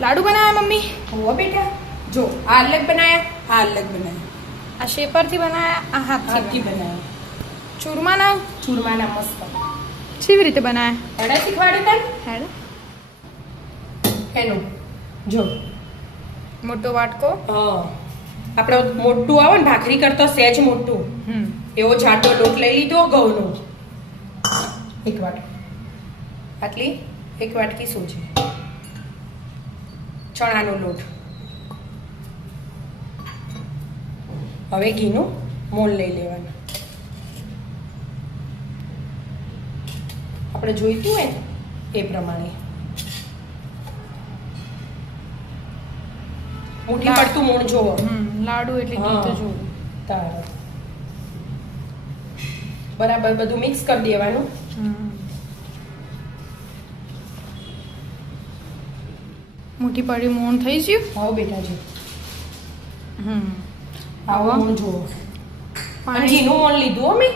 लाडू बनाया मम्मी? हुआ बेटा जो आ अलग बनाया आ अलग बनाया आ शेपर थी बनाया आ हाथ हाथी बनाया चूरमाना चूरमाना मस्त કેવી રીતે બનાયા? એડા શીખવાડે તને હેડ એનું જો મોટો વાટકો. હા આપણે મોટું આવે ને ભાખરી કરતો સહેજ મોટું એવો જાડો લોટ લઈ લીધો ઘઉંનો એક વાટકી આટલી એક વાટકી શું છે ચણાનો લોટ હવે ઘીનું મોલ લઈ લેવાનું આપણે જોઈતું હોય એ પ્રમાણે મુઠ્ઠી પડતું મૂળ જોવો લાડુ એટલે ઘી તો જોવું. તારે બરાબર બધું મિક્સ કરી દેવાનું. મુઠ્ઠી પડી મોણ થઈ ગયું. આવો બેટા જો આવો મોણ જુઓ અને ઘીનું મોણ લીધું હો મેં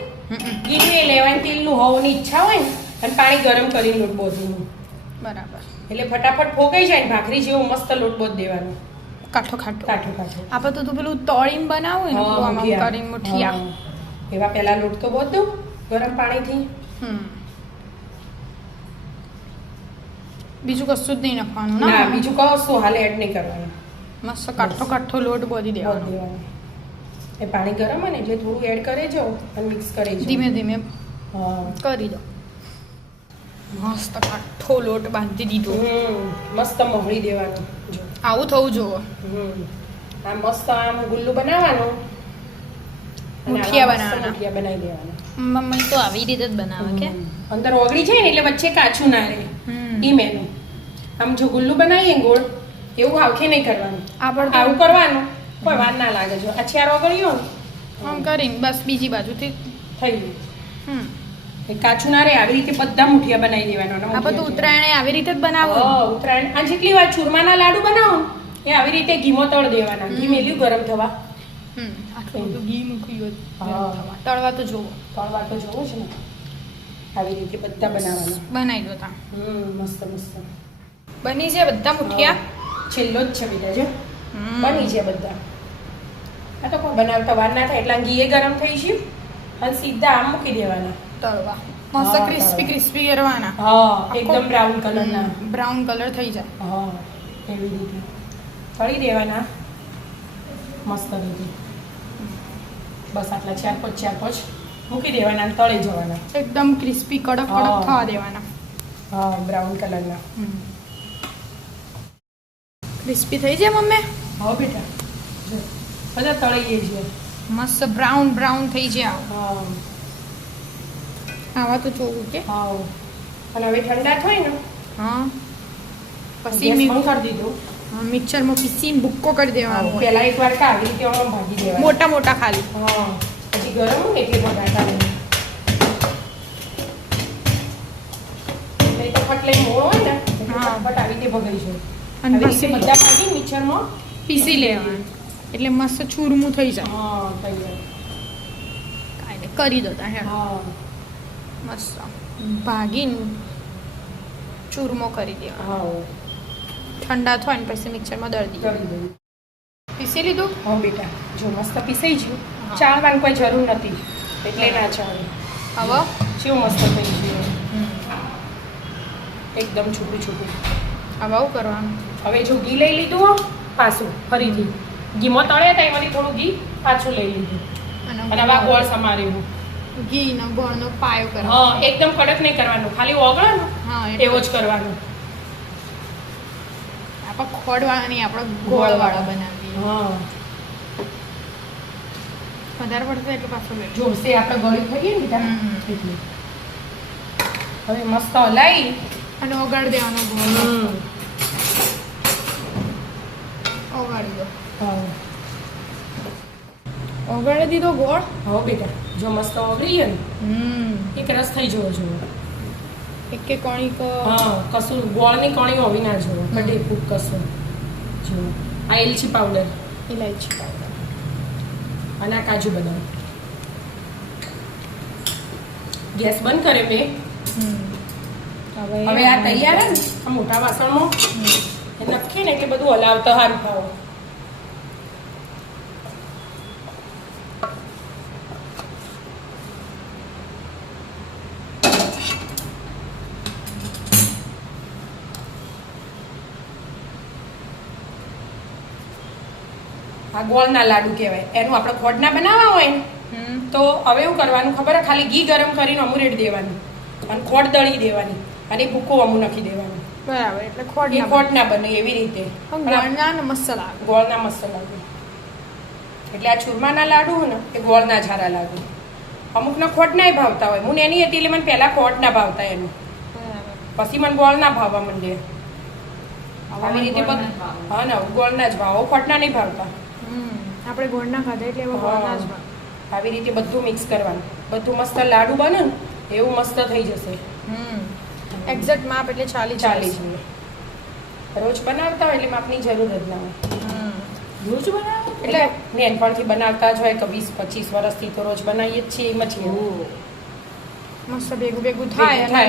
ઘીનું એ લેવાનું તેલનું હોવાની ઈચ્છા હોય ને અને પાણી ગરમ કરીને લોટ બોધવાનું બરાબર એટલે ફટાફટ ફોકાઈ જાય ને ભાખરી જેવો મસ્ત લોટ બોધ દેવાનો કાઠો કાઠો કાઠો કાઠો. આપણે તો પેલું તળીને બનાવું ને આમાં કરીને મુઠિયા એવા પહેલા લોટ તો બોધ દઉં ગરમ પાણીથી. બીજું કશું જ નહીં નાખવાનું ના બીજું કશું હાલે એડ નહીં કરવાનું. મસ્ત કાઠો કાઠો લોટ બોધી દેવાનો. એ પાણી ગરમ હોય ને એટલે થોડું એડ કરે જાઓ અને મિક્સ કરી જાઓ ધીમે ધીમે હા કરી દો. મસ્ત કાઠો લોટ બાંધી દીધો. મસ્ત મોહળી દેવાનું જો આવું થવું જોવો. આ મસ્ત આમ ગુલ્લુ બનાવવાનું મુઠિયા બનાવવાના. મુઠિયા બનાવી દેવાના. મમ્મી તો આવી રીતે જ બનાવે કે અંદર ઓગળી જાય ને એટલે વચ્ચે કાચું ના રહે ઈ મેનું. આમ જો ગુલ્લુ બનાવીએ ને ગોળ એવું આવખે નહીં કરવાનું આવું કરવાનું કોઈ વાર ના લાગે. જો આ ચાર ઓગળ્યો ને આમ કરીને બસ બીજી બાજુથી થઈ ગયું. એ કાચું ના રહે આવી રીતે બધા મુઠિયા બનાવી દેવાના. આપણે તો ઉત્તરાયણે આવી રીતે જ બનાવો. ઉત્તરાયણ આ જેટલી વાર ચૂરમાના લાડુ બનાવો એ આવી રીતે ઘીમાં તળ દેવાના. ઘી મેલ્યું ગરમ થવા આટલું બધું ઘી મૂક્યું તળવા તો જોવો. તળવા તો જોવો છે ને આવી રીતે બધા બનાવવાના. બનાવી દો તા મસ્ત મસ્ત બની છે બધા મુઠિયા. છેલ્લો જ છે બેટા જો બની છે બધા. આ તો કોઈ બનાવતા વાર ના થાય એટલા ઘી ગરમ થઈ ગયું અને સીધા આમ મૂકી દેવાના તળવા. મસ્ત ક્રિસ્પી ક્રિસ્પી કરવાના. હા એકદમ બ્રાઉન કલરના. બ્રાઉન કલર થઈ જાય. હા એવી રીતે તળી દેવાના મસ્ત રીતે. બસ આટલા ચાર પાંચ મૂકી દેવાના અને તળી જવાના. એકદમ ક્રિસ્પી કડક કડક થવા દેવાના. હા બ્રાઉન કલરના. ક્રિસ્પી થઈ જાય મમ્મી. હા બેટા જો બધા તળીએ છીએ મસ્ત બ્રાઉન બ્રાઉન થઈ જાય. હા આવા તો જોવું કે હા અને હવે ઠંડા થાય ને હા પછી મિક્સ કરી દીધું. મિક્સરમાં પીસીને ભૂક્કો કરી દેવાનો. પહેલા એક વાર આવી રીતે આમ ભાગી દેવાનું મોટા મોટા ખાલી. હા પછી ગરમ ને એટલે ભગાતા નહીં. તો ફટલે મોળ હોય ને ફટાફટ આવી રીતે ભગાઈ જાય. અને પછી બધા ભાગી મિક્સરમાં પીસી લેવાનું એટલે મસ્ત ચૂરમું થઈ જાય. હા થઈ જાય. કાંઈ કરી દો તા હેડ. હા મસ્ત ભાગીને ચૂરમો કરી દેવાનો. હા ઠંડા થાય ને પછી મિક્સરમાં દળી કરી દઉં. પીસી લીધું. હા બેટા જો મસ્ત પીસાઈ ગયું. ચાળવાની કોઈ જરૂર નથી એટલે ના ચાલે. હવે કેવું મસ્ત થઈ ગયું એકદમ છૂટું છૂટું. હવે આવું કરવાનું. હવે જો ઘી લઈ લીધું હો પાછું ફરીથી ઘીમાં તળ્યા હતા એમાંથી થોડું ઘી પાછું લઈ લીધું અને હવે ગોળ સમારેલું. ઘીનો ગોળનો પાયો કરવાનો. હા એકદમ કડક નહીં કરવાનું ખાલી ઓગળાનું હા એવો જ કરવાનો. આપણે ખોડવાળા નહીં આપણે ગોળવાળા બનાવીએ. હા વધારે પડશે એટલે પાછું લે જોશે આપણે ગળી થઈએ ને બેટા એટલે હવે મસ્ત હલાવી અને ઓગાળી દેવાનો ગોળ. ઓગાળી દો. હા ઓગાળી દીધો ગોળ. હા બેટા જો મસ્ત ઓગળીએ ને એક રસ થઈ જવો જોઈએ. એક કણી હા કશું ગોળની કણી હોવી ના જોઈએ. કઢી ફૂટ કશું જો આ એલચી પાવડર ઇલાયચી પાવડર અને આ કાજુ બદામ. ગેસ બંધ કરે મેં. હવે આ તૈયાર હે ને આ મોટા વાસણમાં એ નખીને બધું હલાવતા સારું ખાવ. આ ગોળના લાડુ કહેવાય. એનું આપણે ખોડના બનાવવા હોય ને તો હવે એવું કરવાનું ખબર હે, ખાલી ઘી ગરમ કરીને અમુરેટ દેવાનું અને ખોડ દળી દેવાની અને ભૂકો અમુ નાખી દેવાનું. બરાબર, એટલે ખોડ એ ખોડ ના બને એવી રીતે. ગોળના ને મસાલા ગોળના મસાલા એટલે આ ચૂરમાના લાડુ હોય ને એ ગોળના ઝારા લાડુ. અમુકના ખોડનાય ભાવતા હોય. હું એની હતી એટલે મને પહેલા ખોડના ભાવતા એનું, પછી મને ગોળના ભાવવા માંડે. આવી રીતે હા ને ગોળના જ ભાવ, ખોટના નહીં ભાવતા. આપણે ગોળના ખાધા એટલે ગોળના જ ભાવ. આવી રીતે બધું મિક્સ કરવાનું, બધું મસ્ત લાડુ બને ને એવું મસ્ત થઈ જશે. એક્ઝેક્ટ માપ એટલે ચાલી જોઈએ. રોજ બનાવતા હોય એટલે માપની જરૂર જ ના હોય. રોજ બનાવો એટલે નાનપણથી બનાવતા જ હોય કે 20-25 વર્ષથી તો રોજ બનાવીએ જ છીએ એમ જ. મસ્ત ભેગું ભેગું થાય અને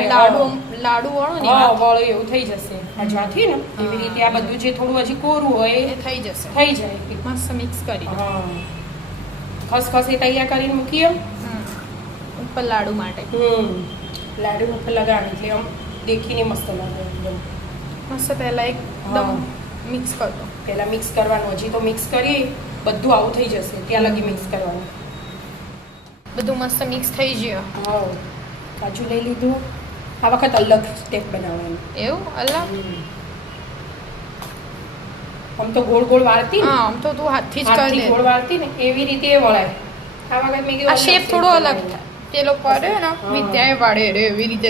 લાડુ વાળો ને વાળો એવું થઈ જશે. આ જ્યાંથી ને એવી રીતે આ બધું જે થોડું હજી કોરું હોય એ થઈ જશે, થઈ જાય. મસ્ત મિક્સ કરી ખસખસ એ તૈયાર કરીને મૂકીએ ઉપર લાડુ માટે. લાડુ ઉપર લગાડી એટલે આમ દેખીને મસ્ત લાગે એકદમ મસ્ત. પહેલા એકદમ મિક્સ કરતો, પહેલા મિક્સ કરવાનું. હજી તો મિક્સ કરી બધું આવું થઈ જશે ત્યાં લગી મિક્સ કરવાનું. બધું મસ્ત મિક્સ થઈ ગયું. કાજુ લઈ લીધું. આ વખત અલગ સ્ટેપ બનાવવાનું. એવું અલગ આમ તો ગોળ ગોળ વાળતી ને, આમ તો તું હાથથી જ કરી દે. ગોળ વાળતી ને એવી રીતે વળાય. આ વખત મેં કીધું આ શેપ થોડો અલગ થાય. પેલો કરે ને વિદ્યાએ વાળે રે એવી રીતે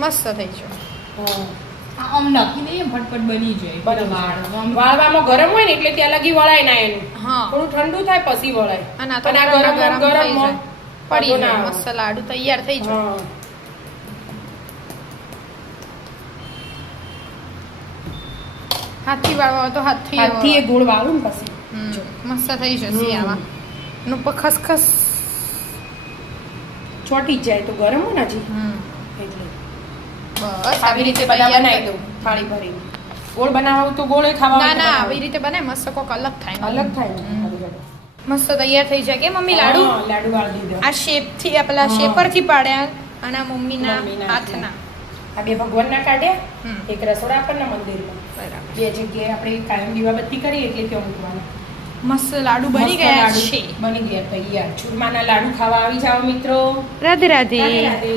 મસ્ત થઈ ગયો. આમ નાખી દઈએ ફટફટ બની જાય. વાળવામાં ગરમ હોય ને એટલે ત્યાં લગી વળાય ના એનું. હા, થોડું ઠંડુ થાય પછી વળાય. અને આ તો પણ આ ગરમ ગરમ ગરમ પડી જાય. મસ્ત લાડુ તૈયાર થઈ જાય. હાથથી વાળવા હોય તો હાથથી એ ગોળ વાળું ને પછી મસ્ત થઈ જશે. આવા નું પર ખસખસ ચોટી જાય તો ગરમ હોય ને હજી એટલે બસ આવી રીતે બધા બનાવી દઉં થાળી ભરી. ગોળ બનાવું તો ગોળ ખાવા ના ના આવી રીતે બને મસ્ત કોક અલગ થાય. અલગ થાય મસ્ત તૈયાર થઈ જાય કે મમ્મી લાડુ. લાડુ વાળી દીધા. આ શેપ થી આ પેલા શેપર થી પાડ્યા અને આ મમ્મીના હાથના. આ બે ભગવાનના કાઢ્યા, એક રસોડા પરના મંદિરમાં. બરાબર, બે જગ્યાએ આપણે કાયમ દીવાબત્તી કરીએ એટલે ત્યાં મૂકવાનું. મસ્ત લાડુ બની ગયા છે. બની ગયા તૈયાર. ચૂરમાના લાડુ ખાવા આવી જાઓ મિત્રો. રાધે રાધે. રાધે રાધે.